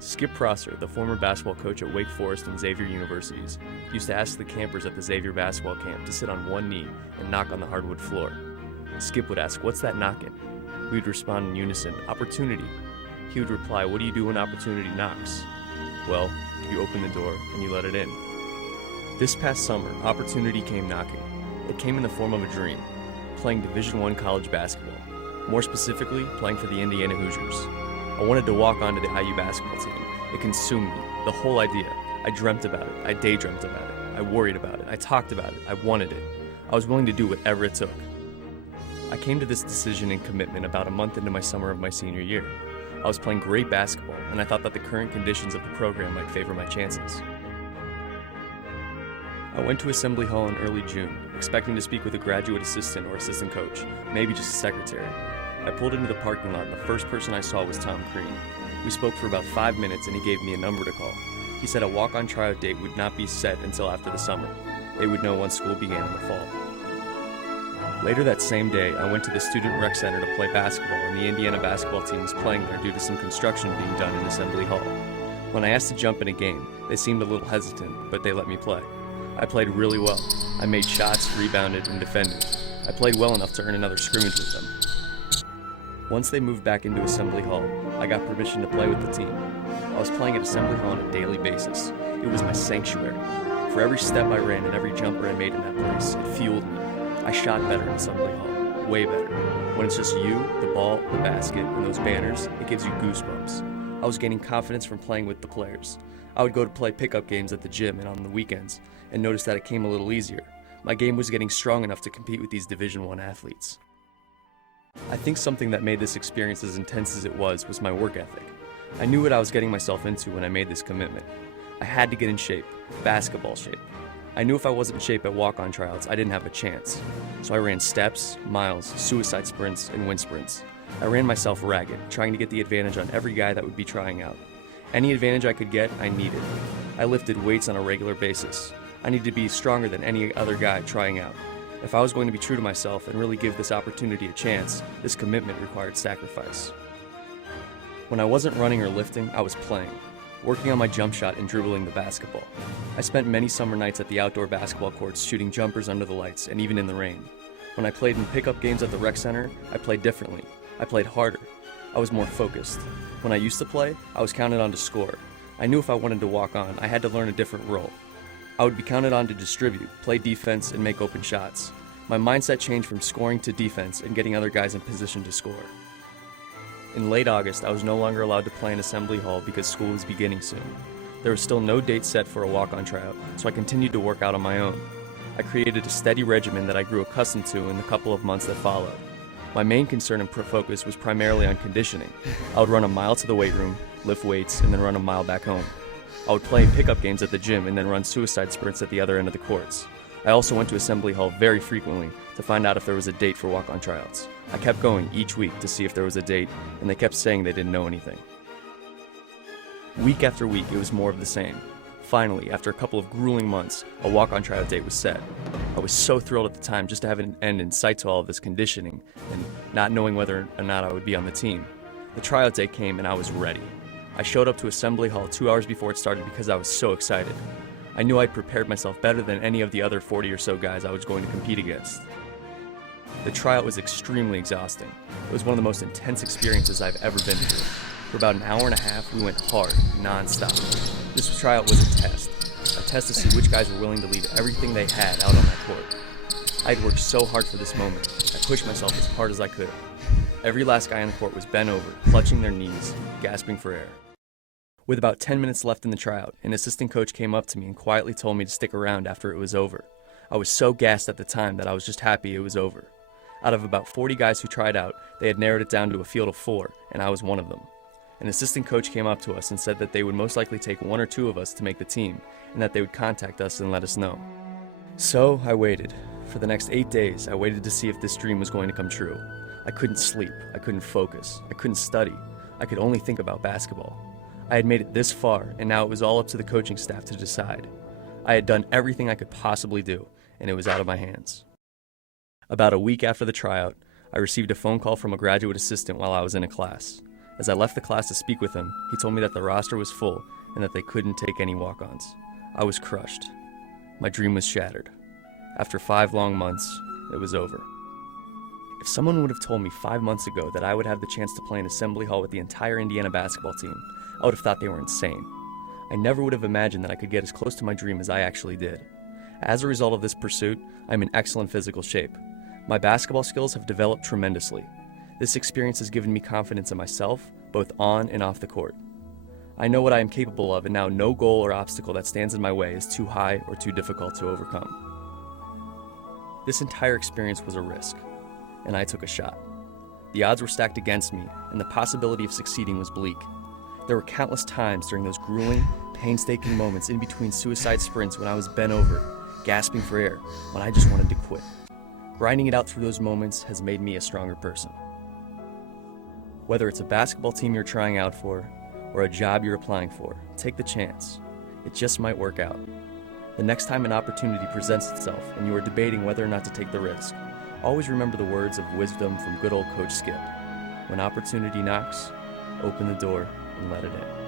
Skip Prosser, the former basketball coach at Wake Forest and Xavier Universities, used to ask the campers at the Xavier basketball camp to sit on one knee and knock on the hardwood floor. Skip would ask, "What's that knocking?" We would respond in unison, "Opportunity." He would reply, "What do you do when opportunity knocks?" "Well, you open the door and you let it in." This past summer, opportunity came knocking. It came in the form of a dream, playing Division I college basketball. More specifically, playing for the Indiana Hoosiers. I wanted to walk onto the IU basketball team. It consumed me, the whole idea. I dreamt about it, I daydreamt about it, I worried about it, I talked about it, I wanted it. I was willing to do whatever it took. I came to this decision and commitment about a month into my summer of my senior year. I was playing great basketball, and I thought that the current conditions of the program might favor my chances. I went to Assembly Hall in early June, expecting to speak with a graduate assistant or assistant coach, maybe just a secretary. I pulled into the parking lot and the first person I saw was Tom Crean. We spoke for about 5 minutes and he gave me a number to call. He said a walk-on tryout date would not be set until after the summer. They would know once school began in the fall. Later that same day, I went to the Student Rec Center to play basketball, and the Indiana basketball team was playing there due to some construction being done in Assembly Hall. When I asked to jump in a game, they seemed a little hesitant, but they let me play. I played really well. I made shots, rebounded, and defended. I played well enough to earn another scrimmage with them. Once they moved back into Assembly Hall, I got permission to play with the team. I was playing at Assembly Hall on a daily basis. It was my sanctuary. For every step I ran and every jumper I made in that place, it fueled me. I shot better in Assembly Hall, way better. When it's just you, the ball, the basket, and those banners, it gives you goosebumps. I was gaining confidence from playing with the players. I would go to play pickup games at the gym and on the weekends, and notice that it came a little easier. My game was getting strong enough to compete with these Division I athletes. I think something that made this experience as intense as it was my work ethic. I knew what I was getting myself into when I made this commitment. I had to get in shape, basketball shape. I knew if I wasn't in shape at walk-on tryouts, I didn't have a chance. So I ran steps, miles, suicide sprints, and wind sprints. I ran myself ragged, trying to get the advantage on every guy that would be trying out. Any advantage I could get, I needed. I lifted weights on a regular basis. I needed to be stronger than any other guy trying out. If I was going to be true to myself and really give this opportunity a chance, this commitment required sacrifice. When I wasn't running or lifting, I was playing, working on my jump shot and dribbling the basketball. I spent many summer nights at the outdoor basketball courts shooting jumpers under the lights and even in the rain. When I played in pickup games at the rec center, I played differently. I played harder. I was more focused. When I used to play, I was counted on to score. I knew if I wanted to walk on, I had to learn a different role. I would be counted on to distribute, play defense, and make open shots. My mindset changed from scoring to defense and getting other guys in position to score. In late August, I was no longer allowed to play in Assembly Hall because school was beginning soon. There was still no date set for a walk-on tryout, so I continued to work out on my own. I created a steady regimen that I grew accustomed to in the couple of months that followed. My main concern and focus was primarily on conditioning. I would run a mile to the weight room, lift weights, and then run a mile back home. I would play pickup games at the gym and then run suicide sprints at the other end of the courts. I also went to Assembly Hall very frequently to find out if there was a date for walk-on tryouts. I kept going each week to see if there was a date, and they kept saying they didn't know anything. Week after week, it was more of the same. Finally, after a couple of grueling months, a walk-on tryout date was set. I was so thrilled at the time just to have an end in sight to all of this conditioning and not knowing whether or not I would be on the team. The tryout date came and I was ready. I showed up to Assembly Hall 2 hours before it started because I was so excited. I knew I'd prepared myself better than any of the other 40 or so guys I was going to compete against. The tryout was extremely exhausting. It was one of the most intense experiences I've ever been through. For about an hour and a half, we went hard, non-stop. This tryout was a test to see which guys were willing to leave everything they had out on that court. I'd worked so hard for this moment. I pushed myself as hard as I could. Every last guy on the court was bent over, clutching their knees, gasping for air. With about 10 minutes left in the tryout, an assistant coach came up to me and quietly told me to stick around after it was over. I was so gassed at the time that I was just happy it was over. Out of about 40 guys who tried out, they had narrowed it down to a field of 4, and I was one of them. An assistant coach came up to us and said that they would most likely take 1 or 2 of us to make the team, and that they would contact us and let us know. So I waited. For the next 8 days, I waited to see if this dream was going to come true. I couldn't sleep, I couldn't focus, I couldn't study, I could only think about basketball. I had made it this far, and now it was all up to the coaching staff to decide. I had done everything I could possibly do, and it was out of my hands. About a week after the tryout, I received a phone call from a graduate assistant while I was in a class. As I left the class to speak with him, he told me that the roster was full and that they couldn't take any walk-ons. I was crushed. My dream was shattered. After 5 long months, it was over. If someone would have told me 5 months ago that I would have the chance to play in Assembly Hall with the entire Indiana basketball team, I would have thought they were insane. I never would have imagined that I could get as close to my dream as I actually did. As a result of this pursuit, I'm in excellent physical shape. My basketball skills have developed tremendously. This experience has given me confidence in myself, both on and off the court. I know what I am capable of, and now no goal or obstacle that stands in my way is too high or too difficult to overcome. This entire experience was a risk, and I took a shot. The odds were stacked against me, and the possibility of succeeding was bleak. There were countless times during those grueling, painstaking moments in between suicide sprints when I was bent over, gasping for air, when I just wanted to quit. Grinding it out through those moments has made me a stronger person. Whether it's a basketball team you're trying out for, or a job you're applying for, take the chance. It just might work out. The next time an opportunity presents itself and you are debating whether or not to take the risk, always remember the words of wisdom from good old Coach Skip. When opportunity knocks, open the door and let it in.